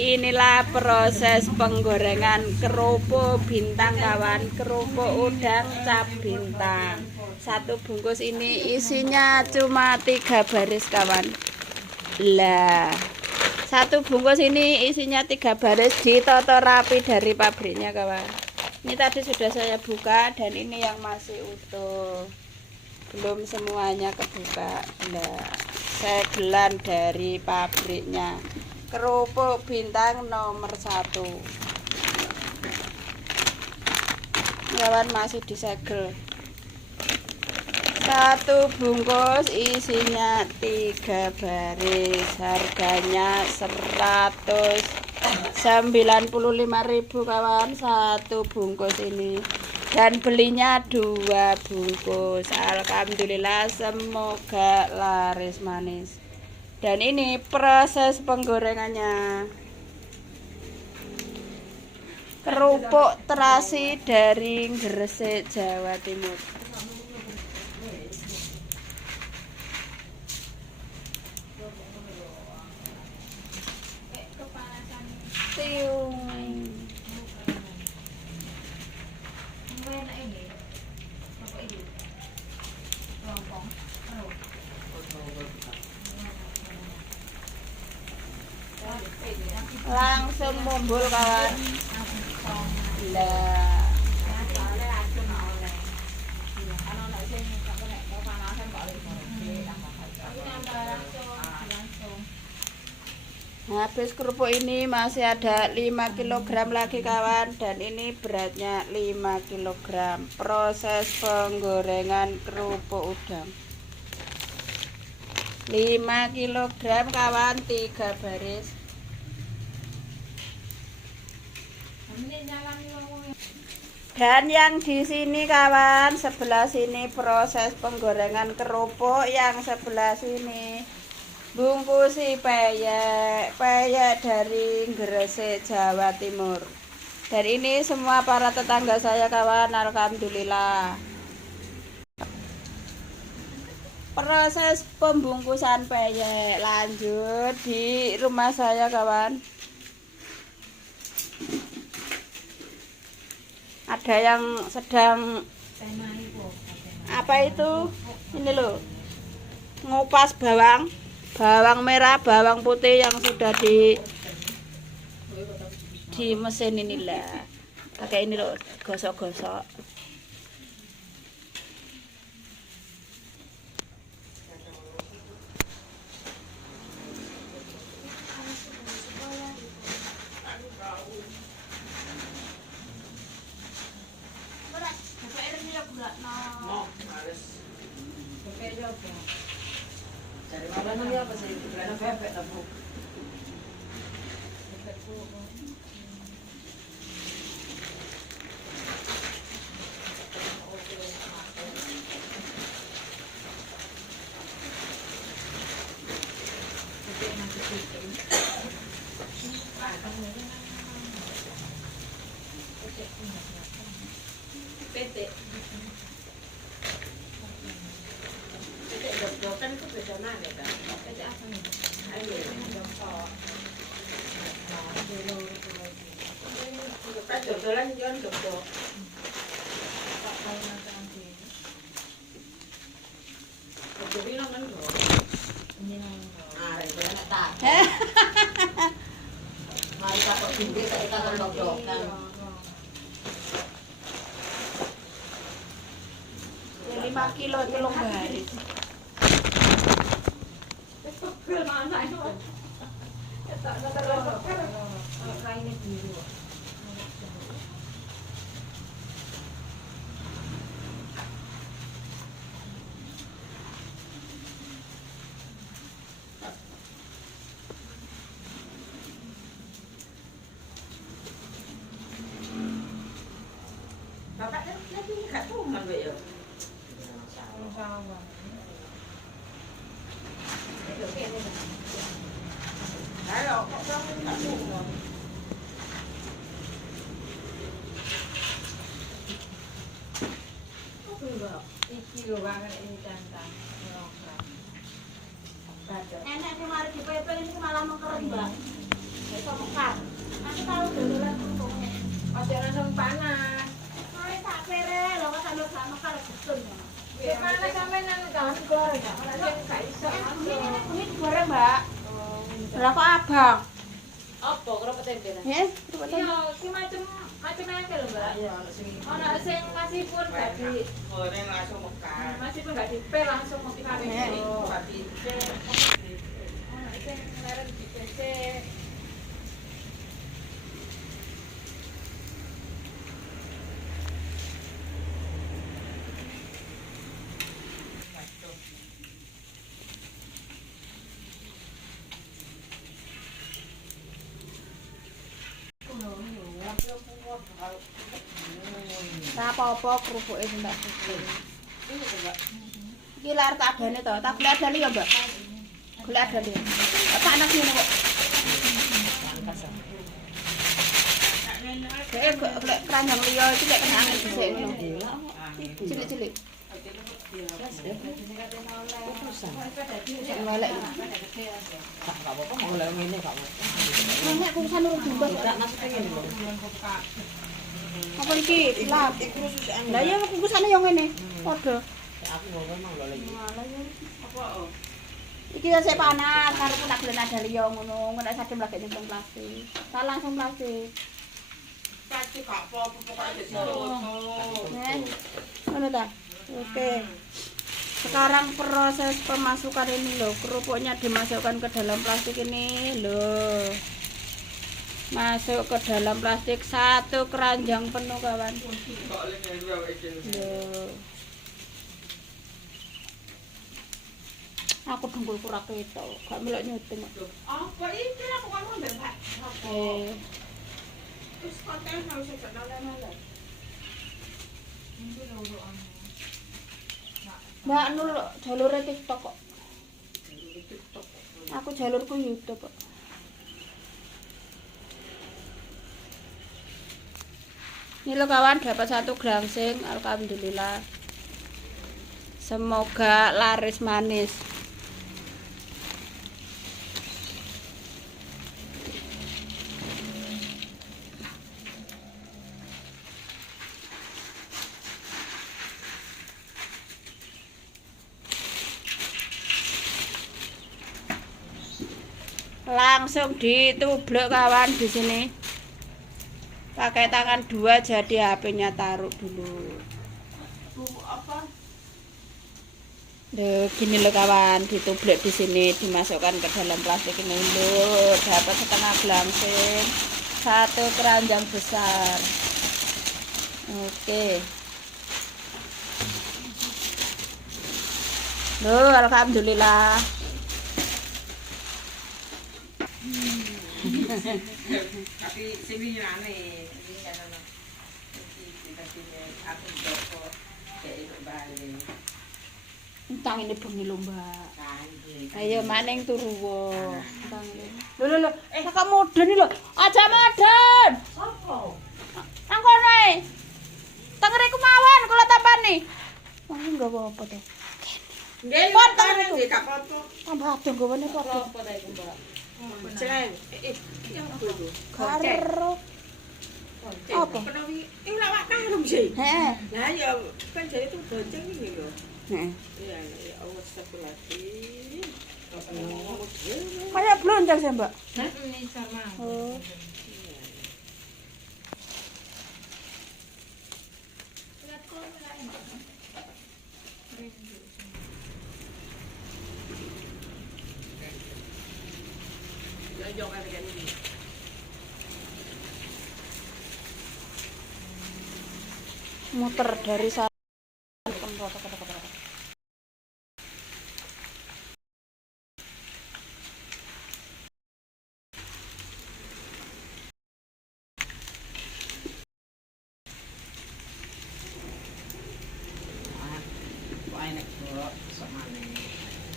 Inilah proses penggorengan kerupuk bintang kawan, kerupuk udang cap bintang. Satu bungkus ini isinya cuma 3 baris kawan. Lah, satu bungkus ini isinya 3 baris, ditata rapi dari pabriknya kawan. Ini tadi sudah saya buka dan ini yang masih utuh, belum semuanya kebuka. Nah, segelan dari pabriknya, kerupuk bintang nomor 1 kawan, masih disegel. Satu bungkus isinya 3 baris, harganya 195.000 kawan satu bungkus ini, dan belinya 2 bungkus. Alhamdulillah, semoga laris manis. Dan ini proses penggorengannya. Kerupuk terasi dari Gresik, Jawa Timur. Tiung. Langsung mumbul kawan. Lah. Habis kerupuk ini masih ada 5 kg lagi kawan, dan ini beratnya 5 kg. Proses penggorengan kerupuk udang 5 kg kawan, 3 baris. Dan yang di sini kawan, sebelah sini proses penggorengan kerupuk, yang sebelah sini bungkusi peyek dari Gresik, Jawa Timur. Dan ini semua para tetangga saya kawan, alhamdulillah. Proses pembungkusan peyek lanjut di rumah saya kawan. Ada yang sedang apa itu? Ini loh, ngupas bawang merah, bawang putih yang sudah di mesin inilah. Pakai ini loh, gosok-gosok. Dari mana nih apa sih? Bukan bebek tapi. Kan itu beda mana kan? Beda apa nih? Ayo, jongkok. Kita jodolan jangan jongkok. Tak tahu nanti. Jadi nangan dong. Ini nangan. Ah, itu enak tak. Mari kakak tinggi kita kan jongkokan. 5 kilo telung baris. Bapak lagi nggak tuh mana ya? Ayo, kok kamu nggak tuh? Kok enggak? Iki loh banget ini cantang. Enak kemarin di PP ini malah mengkeren mbak. Iso mekar. Aku tahu dodolan kerupuk. Aja langsung panas. Oh, tak pere lho kok sampe gak mekar betul. Ya mana sampean nang jangan goreng ya. Ora sing gak iso. Ini goreng, Mbak. Lah kok abang? Apa kerupuk tempe? Nggih, kerupuk tempe. Iya, ki macam akeh lho, Mbak. Iya, ono sing Ono sing masih pun gak di goreng langsung mekar. masih pun gak dipel langsung mekar iki. Pati Ono sing leren dipece. Ora apa-apa kerupuke sing tak susu. Iki lar tak abane to, tak golek adane ya, Mbak. Golek adane. Tak anak ngene kok. Dek golek keranjang liya iki lek kena angin dhisik ngono. Cilik-cilik. Golek. Nek kurusan urung jumbo. Apa iki? Lah, lah ya kukusane yo ngene. Padha. aku ngomong lho lagi. Iki sik panas, karepku tak gelem ada liya ngono, nek sadem lagi nyemplung plastik. Tak langsung plastik. Pasti gak apa-apa pokoke dadi foto. Ngono ta? Oke. Sekarang proses pemasukan ini loh, kerupuknya dimasukkan ke dalam plastik ini loh. Masuk ke dalam plastik 1 keranjang penuh kawan. Loh. Aku dengkulku ra ketok, gak melok nyuting. Apa iki aku ngomong mbek Pak? Terus konten harus gak noleh-noleh. Ini lho Mbak Nur jalur TikTok kok. Aku jalurku YouTube kok. Ini lo kawan dapat 1 glangsing, alhamdulillah. Semoga laris manis. Langsung ditublek kawan di sini. Pakai tangan 2 jadi HP-nya taruh dulu. apa? Loh, gini loh kawan, ditublek di sini, dimasukkan ke dalam plastik ini loh. Dapat setengah glangsing, 1 keranjang besar. Oke. Loh, alhamdulillah. Tapi sing winane, iki kan ono. Iki dadi aku toko dek bali. Entang ini bengi lho, Mbak. Kanjeng. Ayo maning turu wae. Lho lho, kakak modern lho. Aja modern. Sopo? Nang kono ae. Tengeriku mawon kula tampani. Wah, enggak apa-apa to. Nggih, Pon, tak tanganku. nggih gak apa-apa. Tambah adem gawane kok. Apa ta iku, Mbak? Ceng. Yang apa iku? Karo. Apa? Kena wi, iku lawak karung sih. Heeh. Lah ya kan jadi itu bonceng iki lho. Heeh. Iya, ya Allah sekulati. Kayak blonceng sih, Mbak. Ini sama. Oh. Muter dari sana.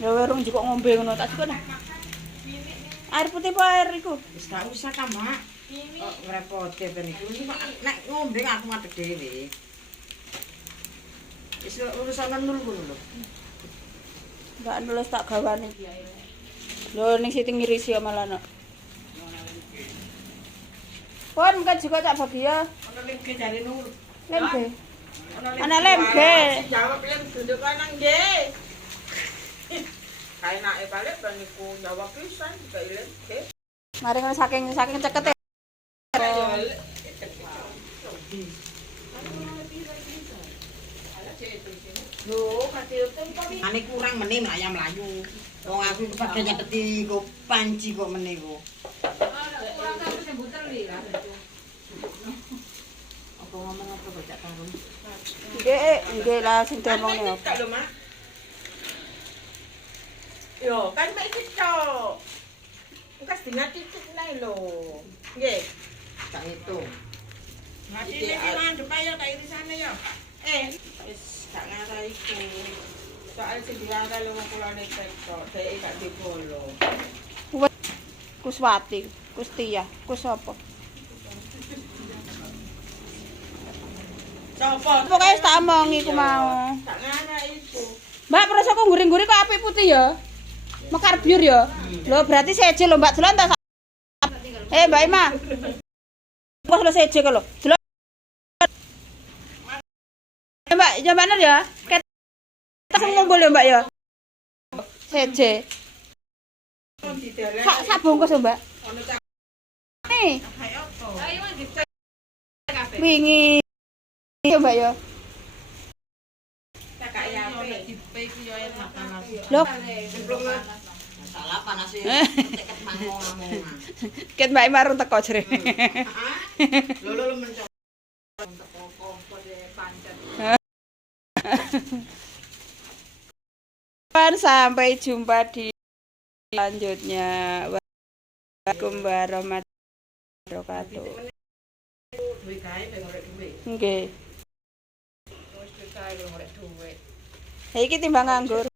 Ya werung juga ngombe ngono tak cukup. Air putih apa air iku? Wis gak usah ta, Mbak. Kok ngrepoti ben iku. Nek ngombe aku madhep dhewe. Wis urusan nul ngono lho. Enggak nulis tak gawane. Lho ning siting ngirisi malah no. Pun mungkin juga cak bagi ya. Ono lemge jare nur. Lembe. Ono Ana lemge. Jawab lem duduk nang nggih. Kae nake balik ban niku jawab pisan juga lemge. Mari ngono saking cekete. Ane kurang meneh ayam layu. Wong aku kepake nyepeti kok panci kok meneh kok. Kurang sampe sebutan li lah. Apa ngomong apa bocah tarung? Nggih lah sing diomongne apa. Lho, Mak. Yo, kan mek iki tok. Engkas dengan titik nae lho. Nggih. Tak hitung. Mati iki mandhep ayo tak irisane yo. Wis gak ngarai iku. Soal sing diangkat lho kulane tok, dhek gak dibolo. Kuswati, Kustia, Kus apa? Sopo? Pokoke tak omongi ku mau. Gak ngarai iku. Mbak prasa kok nguri-nguri kok apik putih ya? Mekar biur ya? Lho berarti seje lho Mbak delon ta. Mbak Ima. Wah lho seje kok lho. Delon. Mbak, ya bener ya? Kita ngumpul ya Mbak ya? Seje. Sak bungkus lho Mbak. Nih. Wingi. Ya Mbak ya. Loh, Salah panas e. Ceket mangong-mangong. ket Mbak Ima rung teko jere. Lho mencoba. Teko pancet. Sampai jumpa di selanjutnya. Waalaikumsalam warahmatullahi wabarakatuh. Duwe kae pengen golek duit. Nggih. Wis duwe kae golek duit. Ha iki timbang nganggur.